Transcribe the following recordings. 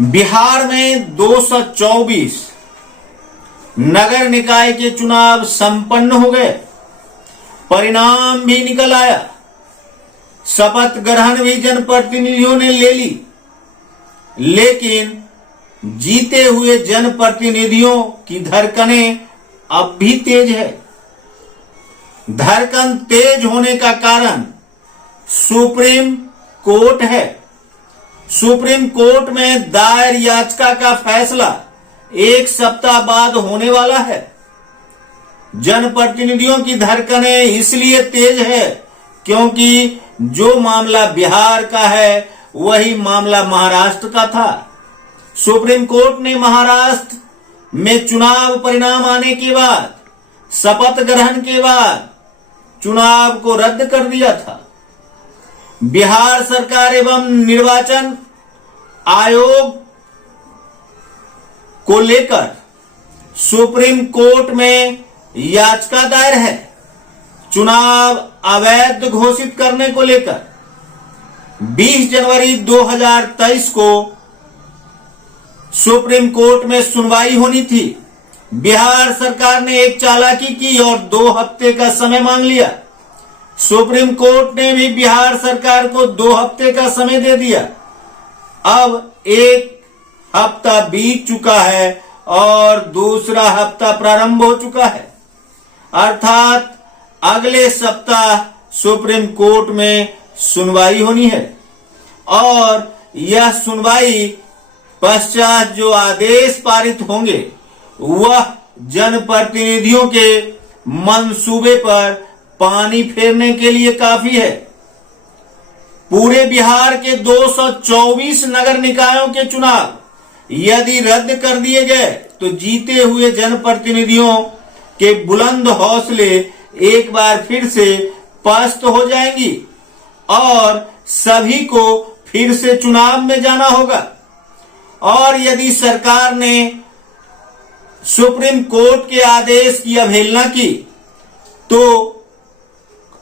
बिहार में 224 नगर निकाय के चुनाव संपन्न हो गए। परिणाम भी निकल आया। शपथ ग्रहण भी जनप्रतिनिधियों ने ले ली, लेकिन जीते हुए जनप्रतिनिधियों की धड़कनें अब भी तेज है। धड़कन तेज होने का कारण सुप्रीम कोर्ट है। सुप्रीम कोर्ट में दायर याचिका का फैसला एक सप्ताह बाद होने वाला है। जनप्रतिनिधियों की धड़कनें इसलिए तेज है क्योंकि जो मामला बिहार का है वही मामला महाराष्ट्र का था। सुप्रीम कोर्ट ने महाराष्ट्र में चुनाव परिणाम आने के बाद, शपथ ग्रहण के बाद चुनाव को रद्द कर दिया था। बिहार सरकार एवं निर्वाचन आयोग को लेकर सुप्रीम कोर्ट में याचिका दायर है। चुनाव अवैध घोषित करने को लेकर 20 जनवरी 2023 को सुप्रीम कोर्ट में सुनवाई होनी थी। बिहार सरकार ने एक चालाकी की और 2 हफ्ते का समय मांग लिया। सुप्रीम कोर्ट ने भी बिहार सरकार को 2 हफ्ते का समय दे दिया। अब 1 हफ्ता बीत चुका है और दूसरा हफ्ता प्रारंभ हो चुका है, अर्थात अगले सप्ताह सुप्रीम कोर्ट में सुनवाई होनी है और यह सुनवाई पश्चात जो आदेश पारित होंगे वह जनप्रतिनिधियों के मंसूबे पर पानी फेरने के लिए काफी है। पूरे बिहार के 224 नगर निकायों के चुनाव यदि रद्द कर दिए गए तो जीते हुए जनप्रतिनिधियों के बुलंद हौसले एक बार फिर से पस्त हो जाएंगी और सभी को फिर से चुनाव में जाना होगा। और यदि सरकार ने सुप्रीम कोर्ट के आदेश की अवहेलना की तो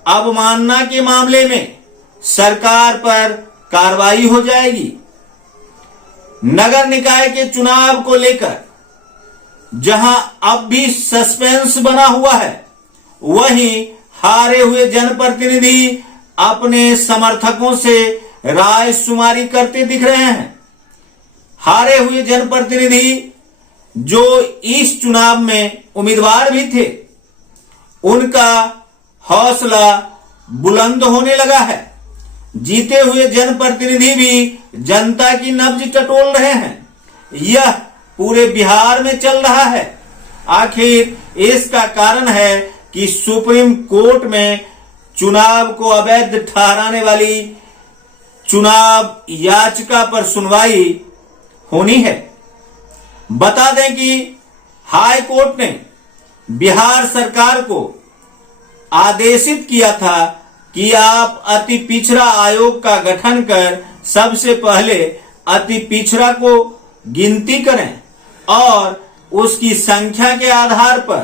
अवमानना के मामले में सरकार पर कार्रवाई हो जाएगी। नगर निकाय के चुनाव को लेकर जहां अब भी सस्पेंस बना हुआ है, वहीं हारे हुए जनप्रतिनिधि अपने समर्थकों से राय शुमारी करते दिख रहे हैं। हारे हुए जनप्रतिनिधि जो इस चुनाव में उम्मीदवार भी थे, उनका हौसला बुलंद होने लगा है। जीते हुए जनप्रतिनिधि भी जनता की नब्ज टटोल रहे हैं। यह पूरे बिहार में चल रहा है। आखिर इसका कारण है कि सुप्रीम कोर्ट में चुनाव को अवैध ठहराने वाली चुनाव याचिका पर सुनवाई होनी है। बता दें कि हाई कोर्ट ने बिहार सरकार को आदेशित किया था कि आप अति पिछड़ा आयोग का गठन कर सबसे पहले अति पिछड़ा को गिनती करें और उसकी संख्या के आधार पर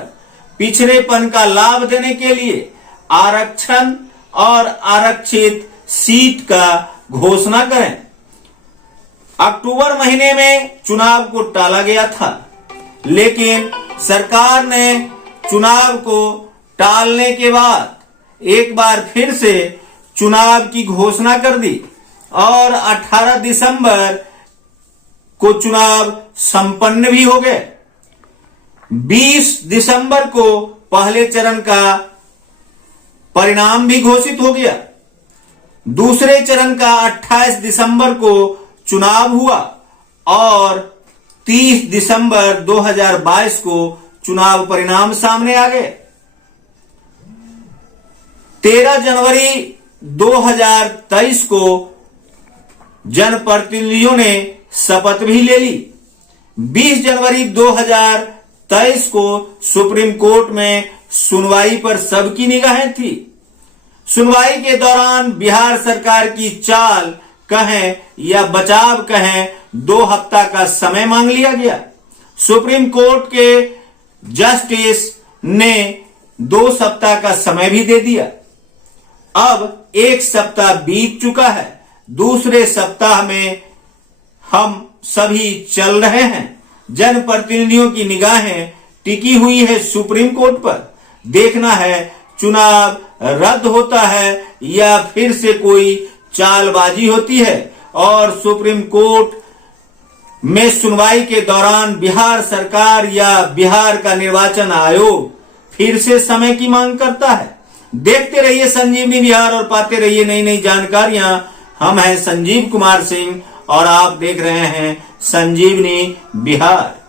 पिछड़ेपन का लाभ देने के लिए आरक्षण और आरक्षित सीट का घोषणा करें। अक्टूबर महीने में चुनाव को टाला गया था, लेकिन सरकार ने चुनाव को टालने के बाद एक बार फिर से चुनाव की घोषणा कर दी और 18 दिसंबर को चुनाव संपन्न भी हो गए। 20 दिसंबर को पहले चरण का परिणाम भी घोषित हो गया। दूसरे चरण का 28 दिसंबर को चुनाव हुआ और 30 दिसंबर 2022 को चुनाव परिणाम सामने आ गए। 13 जनवरी 2023 को जनप्रतिनिधियों ने शपथ भी ले ली। 20 जनवरी 2023 को सुप्रीम कोर्ट में सुनवाई पर सबकी निगाहें थी। सुनवाई के दौरान बिहार सरकार की चाल कहें या बचाव कहें, 2 हफ्ता का समय मांग लिया गया। सुप्रीम कोर्ट के जस्टिस ने 2 सप्ताह का समय भी दे दिया। अब 1 सप्ताह बीत चुका है। दूसरे सप्ताह में हम सभी चल रहे हैं। जनप्रतिनिधियों की निगाहें टिकी हुई है सुप्रीम कोर्ट पर। देखना है चुनाव रद्द होता है या फिर से कोई चालबाजी होती है। और सुप्रीम कोर्ट में सुनवाई के दौरान बिहार सरकार या बिहार का निर्वाचन आयोग फिर से समय की मांग करता है। देखते रहिए संजीवनी बिहार और पाते रहिए नई नई जानकारियां। हम हैं संजीव कुमार सिंह और आप देख रहे हैं संजीवनी बिहार।